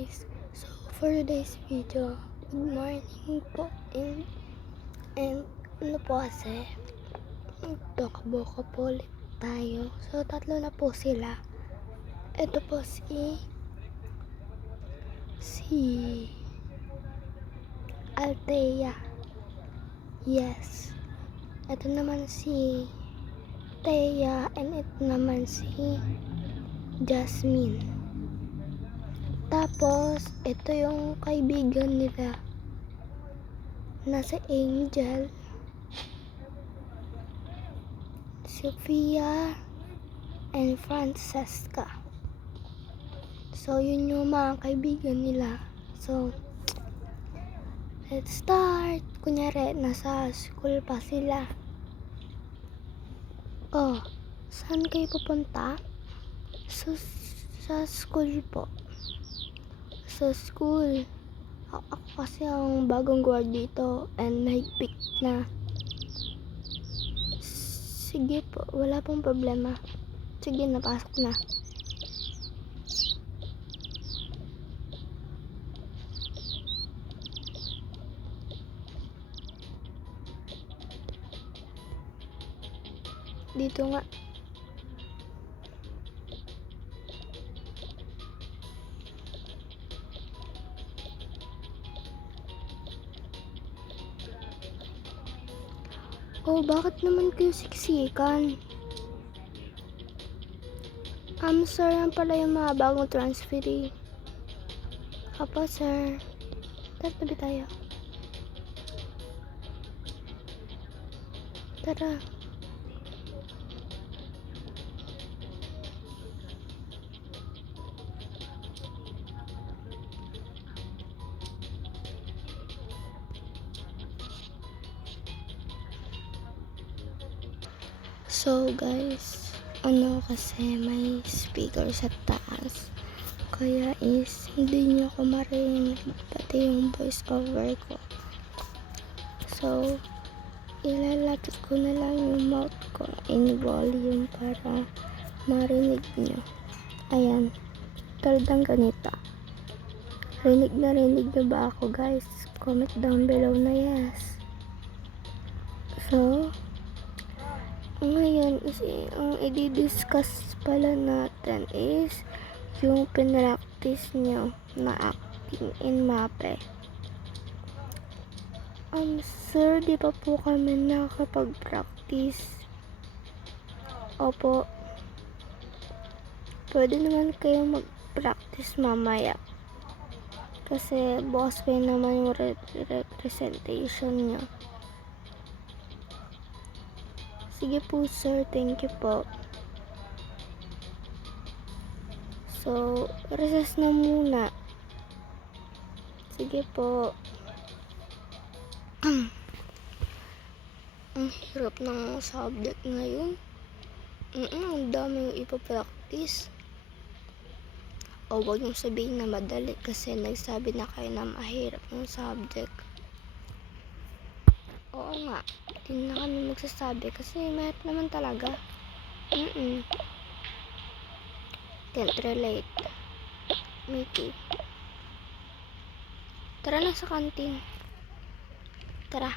guys, so for today's video, good morning po and ano po kasi, boka-boka po ulit tayo. So tatlo na po sila. Ito po si Althea, yes. Ito naman si Thea, and ito naman si Jasmine. Tapos, ito yung kaibigan nila. Nasa Angel, Sophia, and Francesca. So, yun yung mga kaibigan nila. So, let's start. Kunyari, nasa school pa sila. Oh, saan kayo pupunta? So, sa school po. Sa school. Ako kasi ang bagong guard dito and nahigpit na. Sige po, wala pong problema. Sige, napasok na. Dito nga. Oh, bakit naman kayo siksikan? Sir, yan pala yung mga bagong transferee. Apo, sir. Tabi tayo. Tara. So guys, kasi may speaker sa taas, kaya is hindi nyo ko marinig pati yung voice over ko. So ilalapit ko na lang yung mouth ko in volume para marinig nyo. Ayan, talagang ganito. Rinig na ba ako, guys? Comment down below na yes. So ngayon is ang i-discuss pala natin is yung pinractice nyo na acting in MAPE. Sir, di pa po kami nakakapag-practice. Opo. Pwede naman kayo mag-practice mamaya. Kasi bukas kayo naman yung representation nyo. Sige po, sir. Thank you po. So, recess na muna. Sige po. Ang hirap ng subject ngayon. Ang dami yung ipapractice. O, wag yung sabihin na madali kasi nagsabi na kayo na mahirap ng subject. Oo nga. Hindi na kami magsasabi kasi mahirap naman talaga. Can't relate. Me too. Tara na sa kantin. Tara.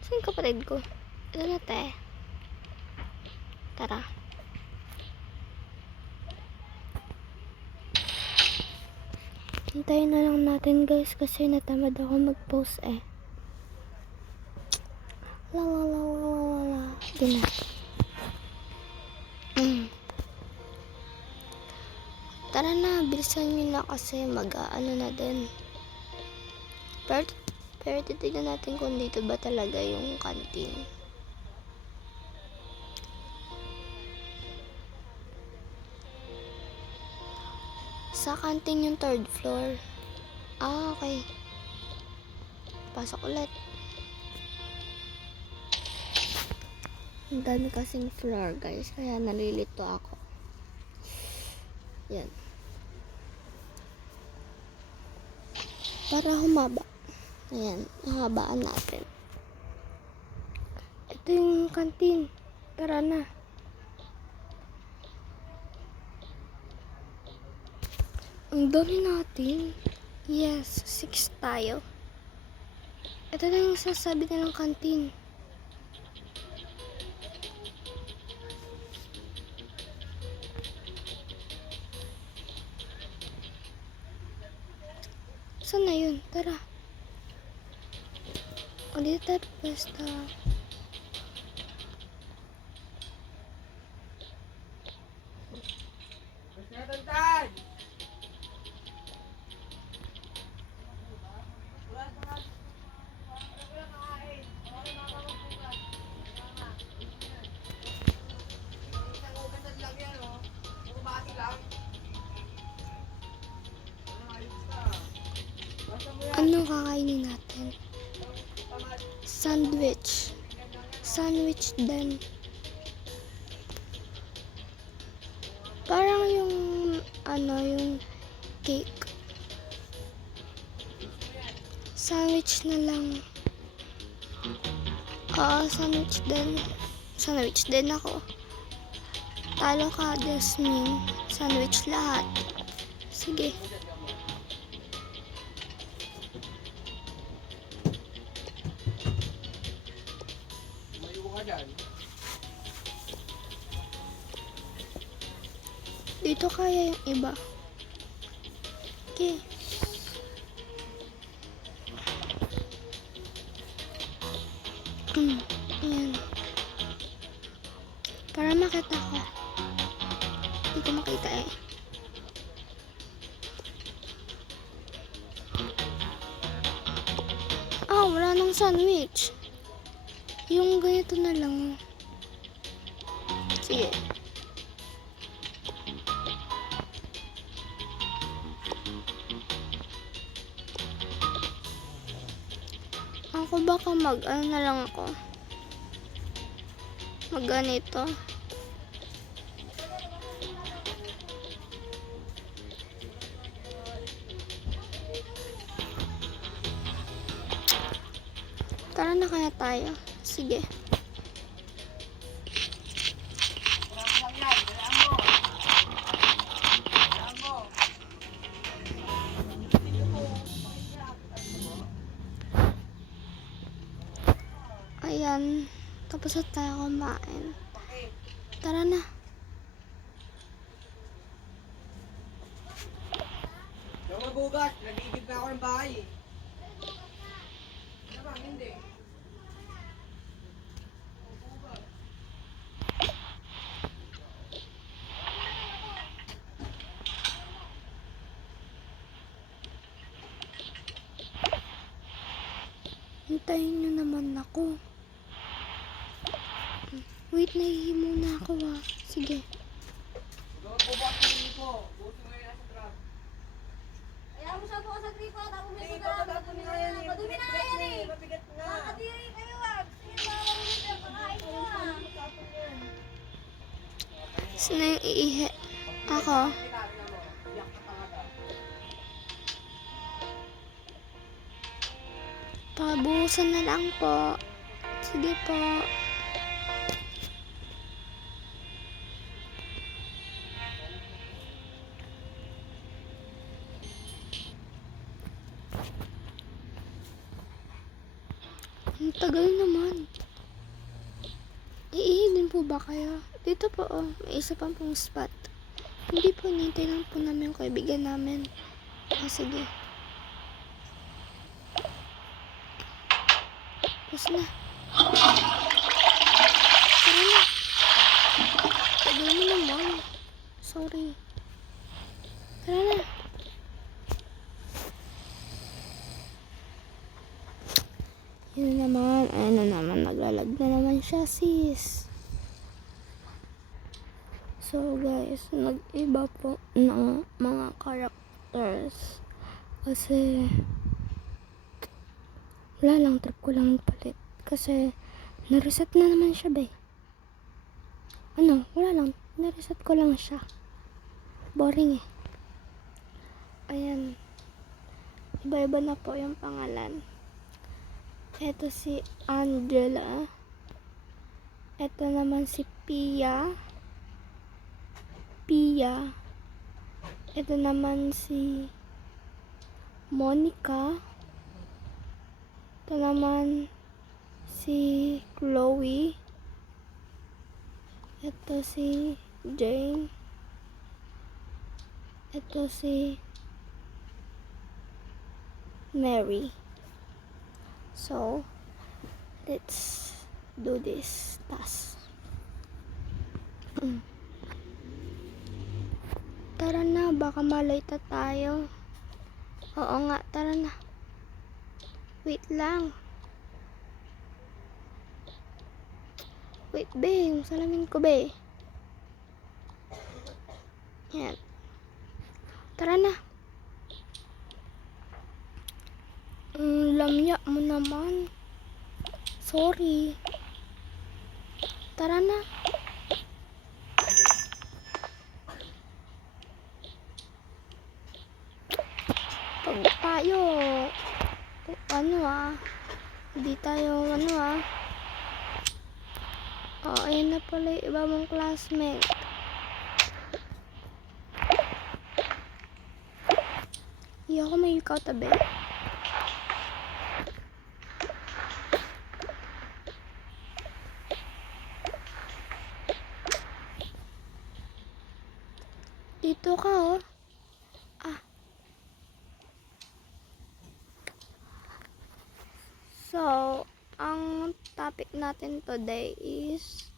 Saan kapatid ko? Ito na te. Tara. Hintayin na lang natin guys kasi natamad ako mag-post eh. Hindi na. Tara na, bilisan nyo na kasi mag-ano na din. Pero titignan natin kung dito ba talaga yung canteen. Sa canteen yung 3rd floor. Okay. Pasok ulit. Ang dami kasing floor guys, kaya nalilito ako. Yan. Para humaba. Ayan, hahabaan natin. Ito yung canteen. Tara na. Ang dami natin. Yes, 6 tayo. Ito na yung sasabi na ng kantin. Saan na yun? Tara. O, dito tayo pesta. Ano kakainin natin? Sandwich. Sandwich din. Parang yung yung cake. Sandwich na lang. Sandwich din. Sandwich din ako. Talo ka, Jasmine. Sandwich lahat. Sige. Dito kaya yung iba. Okay. Ayan. Para makita ko. Hindi ko makita eh. Wala nang sandwich. Yung ganito na lang. Sige. Ako baka ano na lang ako. Mag ganito. Tara na kaya tayo. Sige. Ayan. Tapos na tayo kumain. Tara na. Yung magugas, nagigib na ako ng bahay eh. Naman, hindi. Hintayin nyo naman ako. Wait, nahihi muna ako Sige. Doon po ba ang hindi po? Buti mo yun nasa trap. Ayaw mo siya po sa gripo, tapos may Hindi, sudarap. papatapon nga yan eh. Madumi na yan eh. Mabigat nga. Nakatiri kayo Sige na, marunod yan. Pakain nyo Tapon yan. Sino yung iihi? Ako? Kailangan mo. Iyak ka talaga. Pabuhusan na lang po. Sige po. Ang tagal naman. Iihi din po ba kayo? Dito po may isa pang pong spot. Hindi po, nintay lang po namin yung kaibigan namin. Sige. Tapos na. Tara na. Tagal mo naman. Sorry. Tara na. Yun naman. Ano naman. Naglalag na naman siya, sis. So, guys. Nag-iba po ng mga characters. Kasi wala lang, trip ko lang palit. Kasi na-reset na naman siya, be. Wala lang. Na-reset ko lang siya. Boring eh. Ayan. Iba-iba na po yung pangalan. Ito si Angela. Ito naman si Pia. Ito naman si Monica. Ito naman si Chloe. Ito si Jane. Ito si Mary. So, let's do this task. Tara na, baka malate tayo. Oo nga, tara na. Wait lang. Wait, be. Yung salamin ko, be. Yan. Tara na. Lamya mo naman. Sorry. Tara na. Pag tayo, hindi tayo, oh, ayun na pala yung iba mong classmate. Iyo ako may ikaw tabi. Dito ka, oh. So, ang topic natin today is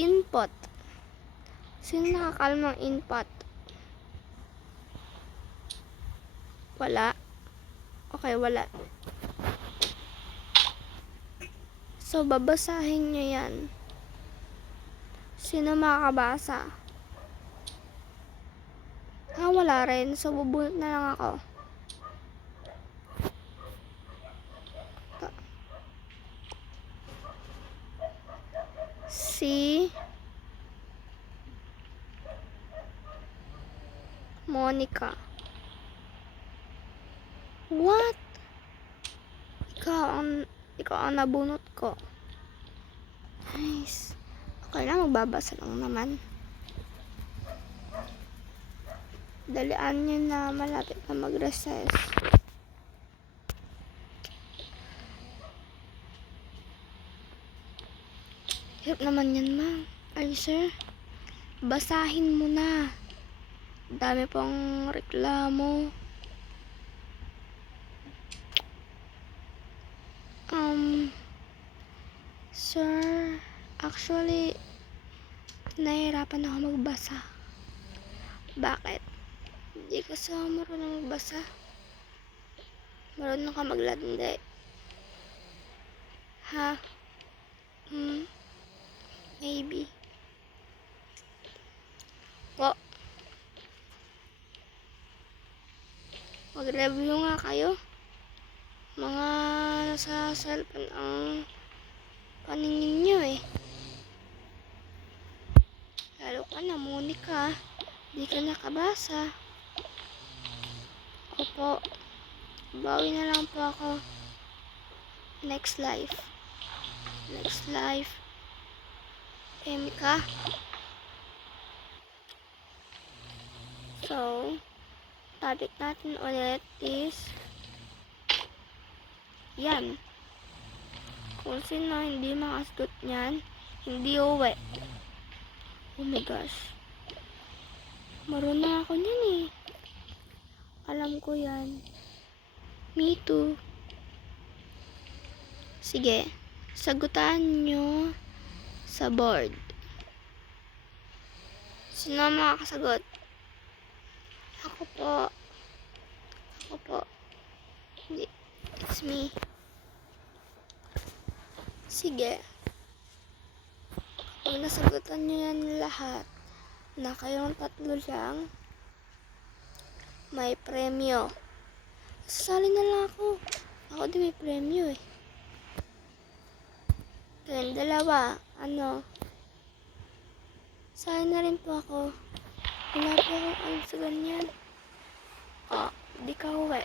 input. Sino nakakalmang input? Wala? Okay, wala. So, babasahin nyo yan. Sino makakabasa? Wala rin. So, bubunot na lang ako. Si Monica. What? Ikaw ang nabunot ko. Nice. Okay lang, magbabasa lang naman. Dalian nyo na, malapit na mag-recess. Hirap naman yan, ma'am. Ay, sir. Basahin mo na. Dami pang reklamo. Sir, actually, nahihirapan ako magbasa. Bakit? Hindi kasi ako marunong magbasa. Marunong ka maglandi. Ha? Maybe. Mag-review nga kayo. Mga nasa cellphone ang paningin nyo eh. Lalo ka na, Monica. Di ka nakabasa. Opo. Bawi na lang po ako. Next life. Emika. So, topic natin ulit is yan. Kung sino hindi makasagot niyan, hindi uwi. Oh my gosh. Marunong ako niyan eh. Alam ko yan. Me too. Sige. Sagutan nyo sa board. Sino makakasagot? Ako po. Hindi. It's me. Sige. Kapag nasagutan nyo yan lahat, na kayong tatlo lang, may premyo. Sasali na lang ako. Ako din may premyo eh. Kayong dalawa, sali na rin po ako. Wala po akong alam sa ganyan. Di ka uwi.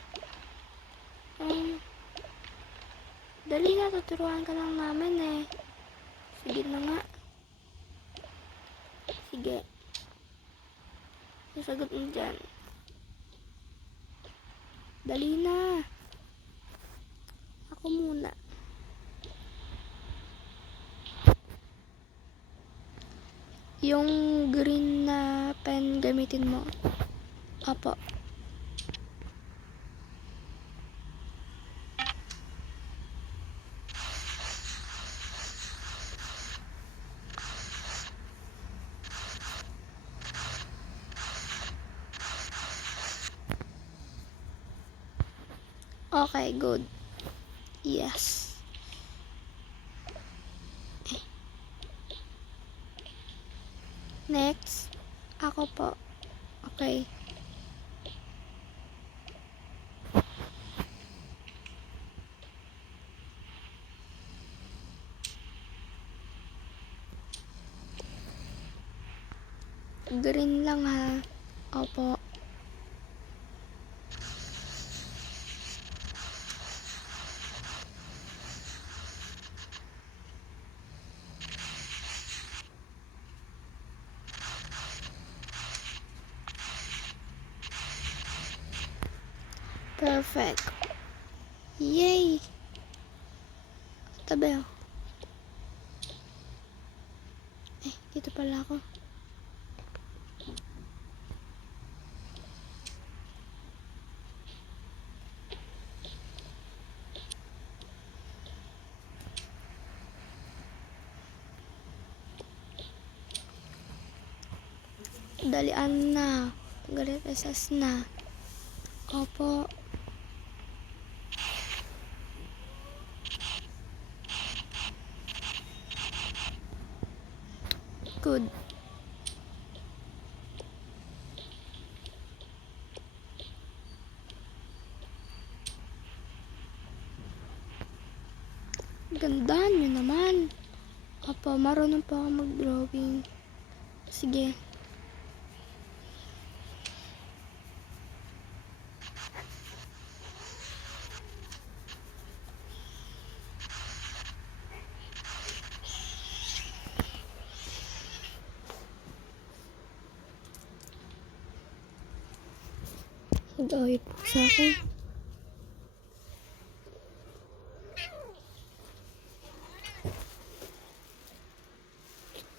Dali na, tuturuan ka lang namin eh. Sige na nga. Sige. Nasagot mo dyan. Dali na. Ako muna. Yung green na pen gamitin mo. Apo. Okay, good. Yes. Next. Ako po. Okay. Green lang ha. Opo. Perfect. Yay! Tabi ako. Dito pala ako. Dalian na. Galit esas na. Opo. Good. Gandaan nyo naman. Opo, marunong pa ako mag-drawing. Sige. Nag-away po sa akin.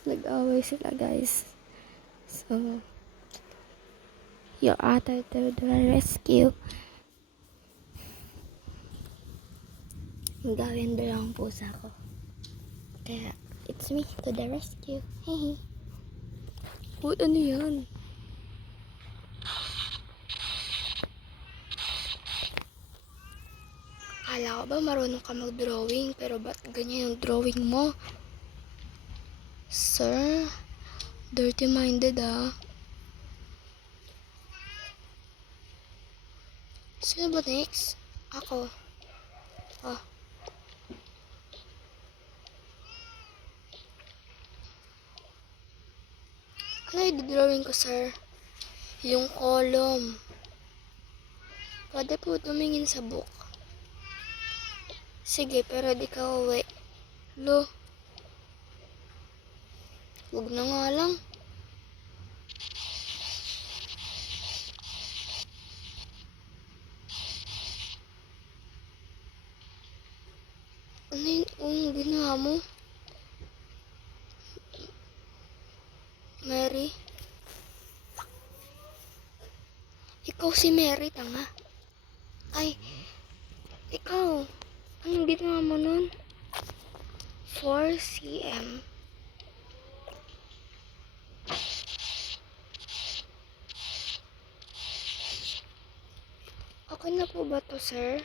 Nag-away sila guys. So, your ate to the rescue. Gawin dalawang pusa ko. Kaya, it's me to the rescue. Hehe. Uy, ano yan? Akala ko ba marunong ka mag-drawing, pero ba't ganyan yung drawing mo? Sir, dirty-minded ah. Sino ba next? Ako. Oh. Ano yung drawing ko, sir? Yung column. Pwede po tumingin sa book. Sige, pero di ka uwi. Lo. Huwag na nga lang. Ano yung ginawa mo? Mary? Ikaw si Mary, tanga. Ay, ikaw. Anong ginawa mo nun? 4 cm. Okay na po ba to, sir?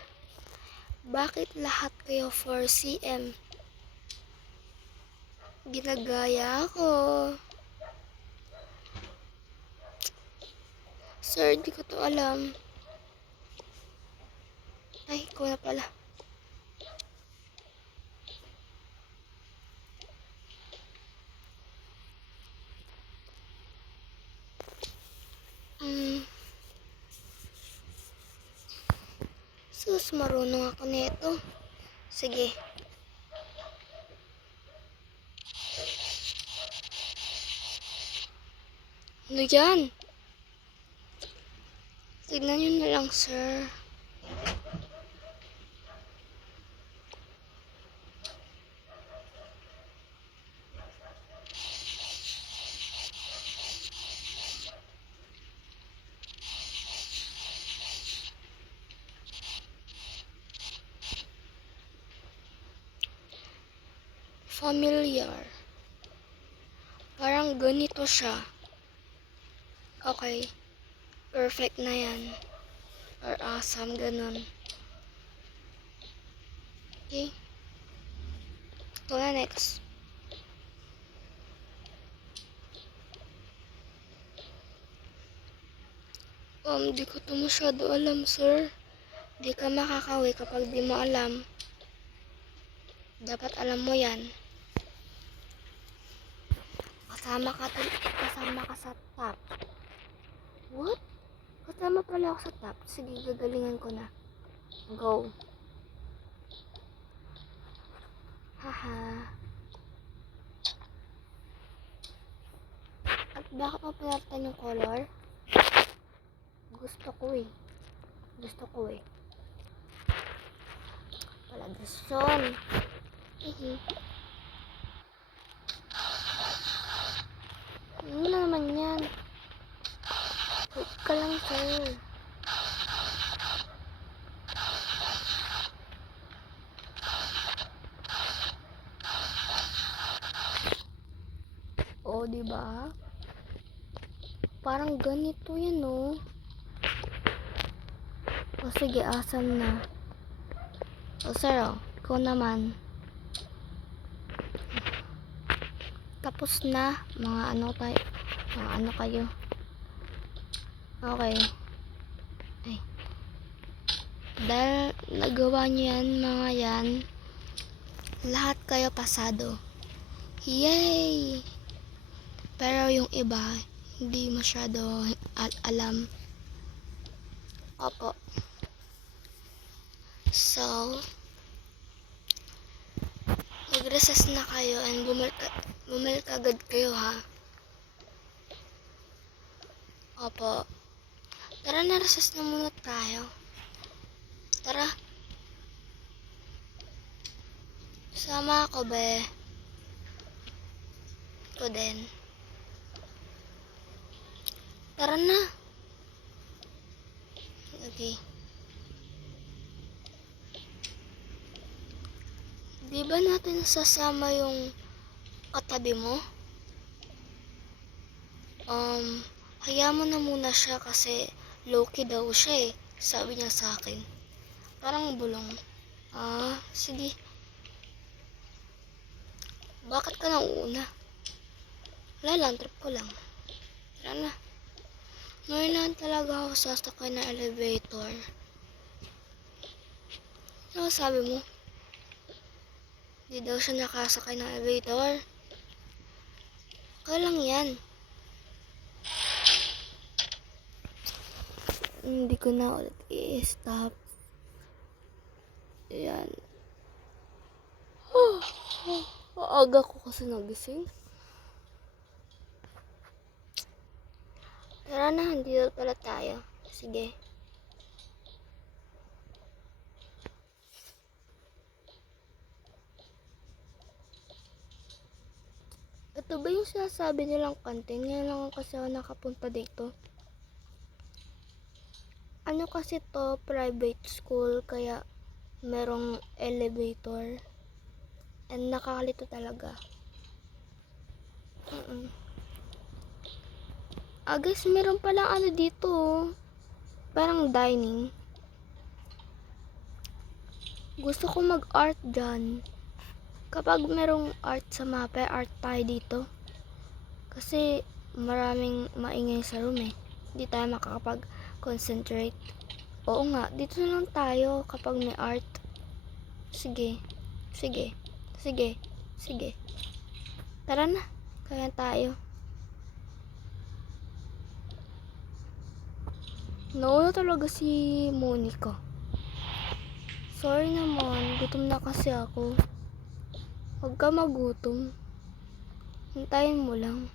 Bakit lahat kayo 4 cm? Ginagaya ako. Sir, di ko to alam. Ay, ikaw na pala. Sus, marunong ako nito. Sige. Ano yan? Tignan nyo na lang, sir. Familiar. Parang ganito siya. Okay. Perfect na yan. Or awesome, ganun. Okay. Ito na next. Di ko to masyado alam, sir. Di ka makakawi kapag di mo alam. Dapat alam mo yan. Kasama ka sa top. What? Kasama pala ako sa top. Sige, gagalingan ko na. Go. Haha. At bakit mo pinalitan yung color? Gusto ko eh. Palaglasyon. Hihi. Ano naman yan? Wait ka lang, sir. Oh, diba? Parang ganito yan, oh. O sige, awesome na. O sir, ikaw naman. Tapos na. Mga ano kayo. Okay. Ay. Dahil nagawa nyo yan, mga yan, lahat kayo pasado. Yay! Pero yung iba, hindi masyado alam. Opo. So, mag-recess na kayo and bumalik agad kayo, ha? Opo. Tara na, recess na muna tayo. Tara. Sama ako, be. Ko din. Tara na. Okay. Di ba natin sasama yung katabi mo? Hayaan mo na muna siya kasi low-key daw siya eh. Sabi niya sa akin. Parang bulong. Sige. Bakit ka nang una? Wala lang, trip ko lang. Tara na. Ngayon lang talaga ako sasakay ng elevator. Ano sabi mo? Di daw siya nakasakay ng elevator. Okay lang yan. Hindi ko na ulit i-stop. Ayan. Aga ko kasi nagising. Tara na, hindi pala tayo. Sige. Ito ba yung sinasabi nilang kantin? Ngayon lang kasi ako nakapunta dito. Ano kasi to, private school, kaya merong elevator. And nakakalito talaga. Guys, meron palang ano dito, oh. Parang dining. Gusto ko mag-art dyan. Kapag merong art sa mapa, art tayo dito. Kasi maraming maingay sa room eh. Hindi tayo makakapag-concentrate. Oo nga, dito na lang tayo kapag may art. Sige. Tara na, kaya tayo. Nauna talaga si Monica. Sorry naman, gutom na kasi ako. Huwag ka magutom. Hintayin mo lang.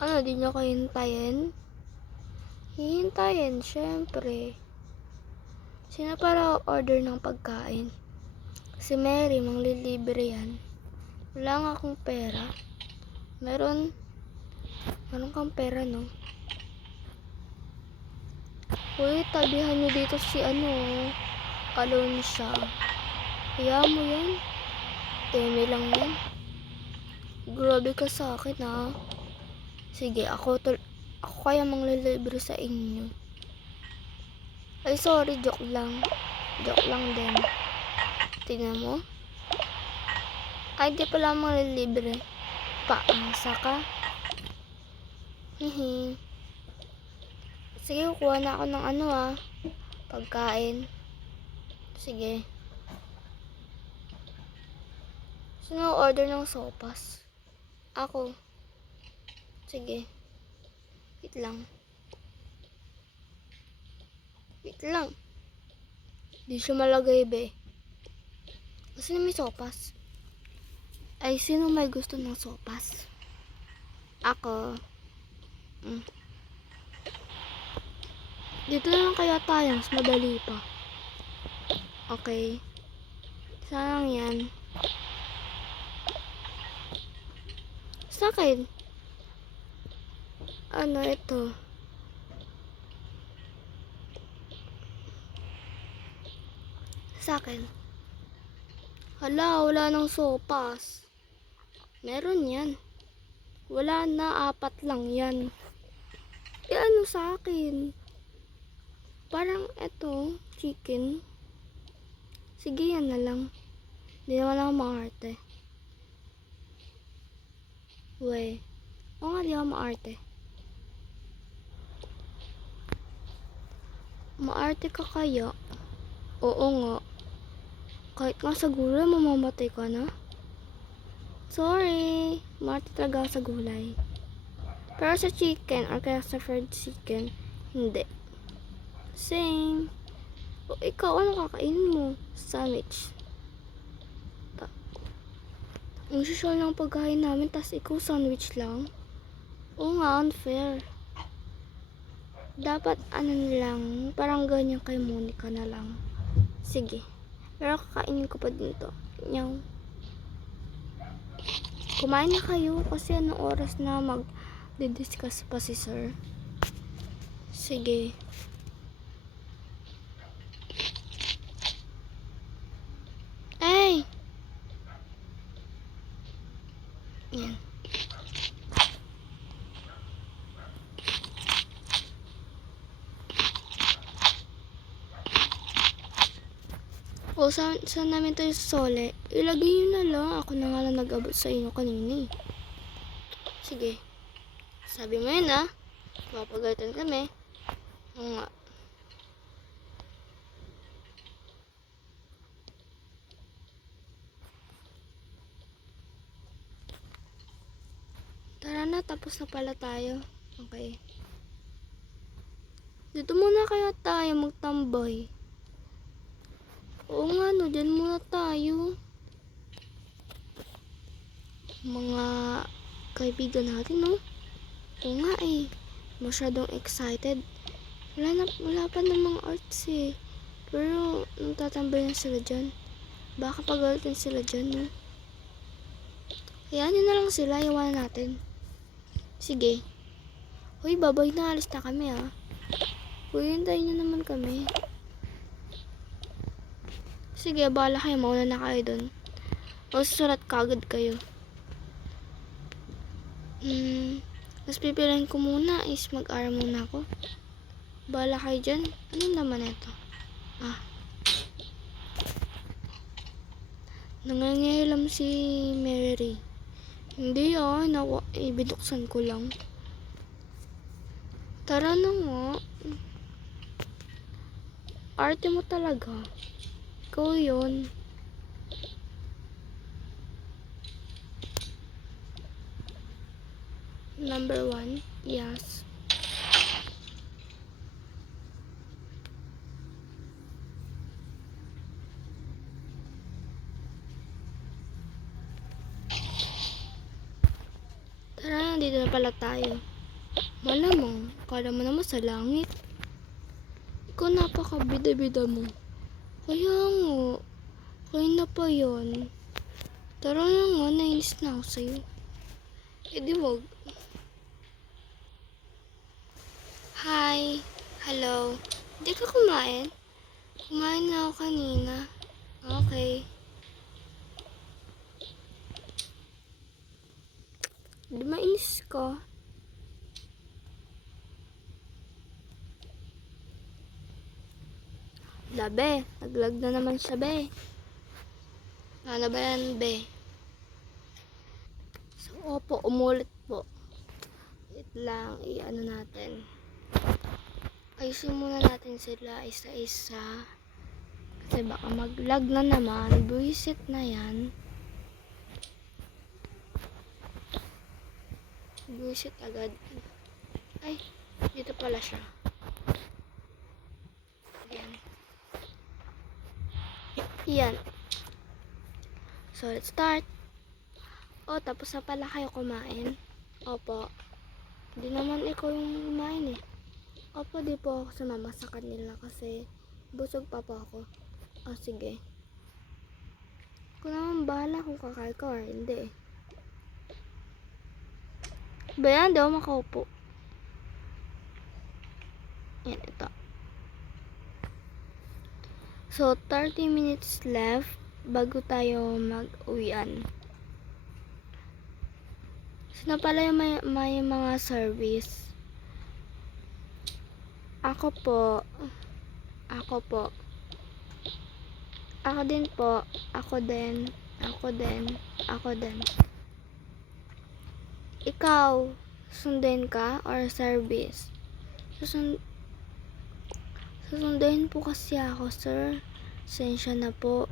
Ano, di nyo ko hintayin? Hihintayin, syempre. Sino para order ng pagkain? Si Mary, manglilibre yan. Wala nga akong pera. Meron kang pera, no? Uy, tabihan nyo dito si alone siya. Kaya mo yan. Teme lang yan. Grabe ka sa akin, ha? Sige, ako kaya manglilibre sa inyo. Ay, sorry, joke lang. Joke lang din. Tingnan mo. Ay, di pala manglilibre. Paasa ka. Hihi. Sige, kukuha na ako ng pagkain. Sige. Sino order ng sopas? Ako. Sige. Wait lang. Wait lang. Di siya malagay, be. Kasi may sopas. Ay, sino may gusto ng sopas? Ako. Dito na lang kaya tayo. Mas madali pa. Okay. Saan yan? Sa akin. Ano ito? Sa akin. Hala, wala nang sopas. Meron yan. Wala na, 4 lang yan. Eh, ano sa akin? Parang ito, chicken. Sige, yan na lang. Hindi naman ako maarte. Wey. Oo nga, di ako maarte. Maarte ka kaya? Oo nga. Kahit nga sa gulay, mamamatay ka na. Sorry. Maarte talaga ako sa gulay. Pero sa chicken, or kaya sa fried chicken, hindi. Same. O ikaw, ano kakainin mo? Sandwich. Ang social ng pagkain namin, tas ikaw sandwich lang. Oo nga, unfair. Dapat lang, parang ganyan kay Monica na lang. Sige. Pero kakainin ko pa din to. Nyaw. Kumain na kayo kasi anong oras na mag-discuss pa si sir. Sige. Ay! Yan. O, saan namin tayo sole? Ilagay nyo na lang. Ako na nga lang nag-abot sa inyo kanina. Sige. Sabi mo yun, mapagalitan kami. Oo nga. Tara na, tapos na pala tayo. Okay. Dito muna kaya tayo magtambay. Oo nga, no, dyan muna tayo. Mga kaibigan natin, no? Oo nga masyadong excited. Wala pa namang arts Pero, tatambay na sila dyan. Baka pagalitan sila dyan, no? Hayaan nyo na lang sila, iwanan natin. Sige. Hoy, babay na, alis na kami, Hoy, hintayin nyo naman kami. Sige, bahala kayo, mauna na kayo dun. O, susulat kagad kayo. Mas pipiliin ko muna is mag-aral muna ako. Bahala kayo dyan. Ano naman ito? Nangangilam si Mary. Hindi binuksan ko lang. Tara na nga. Arte mo talaga. Ikaw yun. Number 1, yes. Tara, dito na pala tayo. Malamang, kala mo naman sa langit. Ikaw napaka-bida-bida mo. Kaya nga, kaya na pa yan. Tara na nga, nainis na ako sa'yo. Eh di wag. Hi, hello. Hindi ka kumain? Kumain na ako kanina. Okay. Di mainis ka? Labe, naglag na naman siya, be. Ano ba yan, be? So, opo, umulit po. Wait lang, i-ano natin. Ayusin muna natin sila isa-isa. Kasi baka mag-lag na naman. Buisit na yan. Buisit agad. Ay, dito pala siya. Ayan. Yan. So, let's start. Oh, tapos na pala kayo kumain. Opo. Hindi naman ikaw yung kumain eh. Opo, di po ako sumama sa kanila kasi busog pa po ako. Oh, sige. Kung naman bahala kung kakain ka or hindi eh. Ba yan, daw makaupo. Yan, ito. So, 30 minutes left bago tayo mag-uwian. Sino pala yung may mga service? Ako po. Ako po. Ako din po. Ako din. Ako din. Ako din. Ikaw, sundin ka or service? Susunduin po kasi ako, sir. Sensya na po.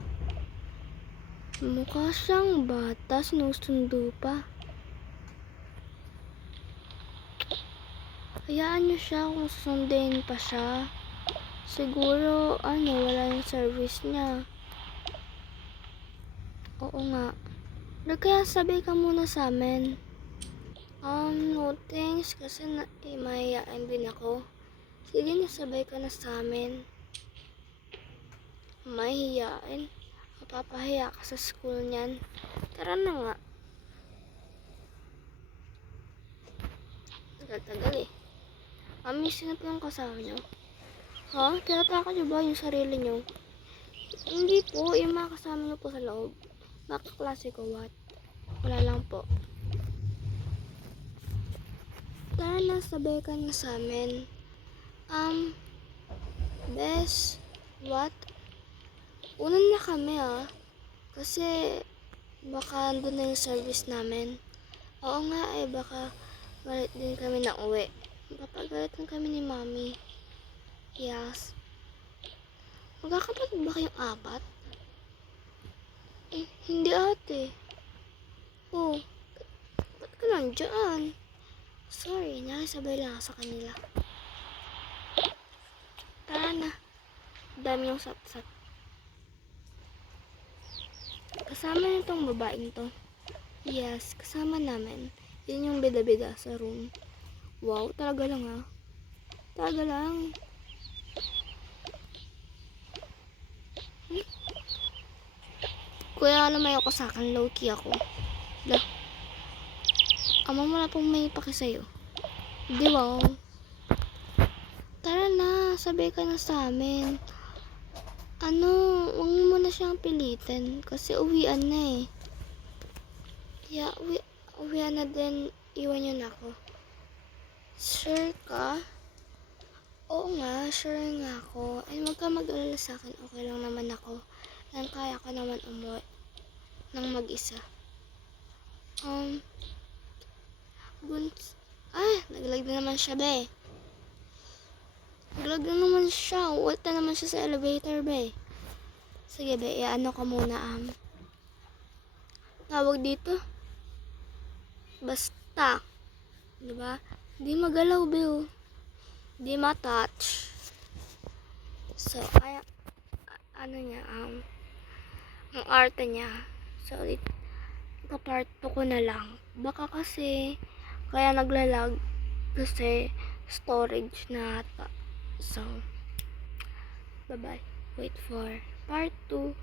Mukha siyang bata, sinusundo pa. Hayaan niyo siya kung susundin pa siya. Siguro, wala yung service niya. Oo nga. Kaya sabay ka muna sa amin. No thanks, kasi mahihain din ako. Sige na, sabay ka na sa amin. Mahihiyain. Mapapahiya ka sa school niyan. Tara na nga. Tagal-tagal eh. Sino po yung kasama nyo? Ha? Tinataka nyo ba yung sarili nyo? Hindi po, yung mga kasama nyo po sa loob. Mga kaklase ko, what? Wala lang po. Tara na, sabay ka na sa amin. Bes, what? Unan na kami kasi baka andun na yung service namin. Oo nga baka galit din kami na uwi. Papagalitan kami ni mami. Yes. Magkakapatid ba kayong apat? Hindi ate. Oh, ba't ka nandiyan? Sorry, nakisabay lang sa kanila. Tara na. Dami yung sat-sat. Kasama nitong babaeng to. Yes, kasama namin. Yun yung bida-bida sa room. Wow, talaga lang Talaga lang. Kuya, alam mo ako sa akin, low-key ako. Lah. Ama mo na pong may paki sa'yo. Di ba? Tara na, sabay ka na sa amin. Huwag mo na siyang pilitin kasi uwian na eh. Yeah, uwian na din, iwan niyo na ako. Sure ka? Oo nga, sure nga ako. Huwag ka mag-alala sa akin, okay lang naman ako. Kaya ko naman umuwi ng mag-isa. Naglag na naman siya, be. Naglag na naman siya. Uwat na naman siya sa elevator, be. Sige, be, ano ka muna, tawag dito. Basta. Diba? Di magalaw, be, Di ma-touch. So, niya, ang arte niya. So, part 2 ko na lang. Baka kasi, kaya naglalag, Kasi storage na ata. So, bye-bye. Wait for part 2.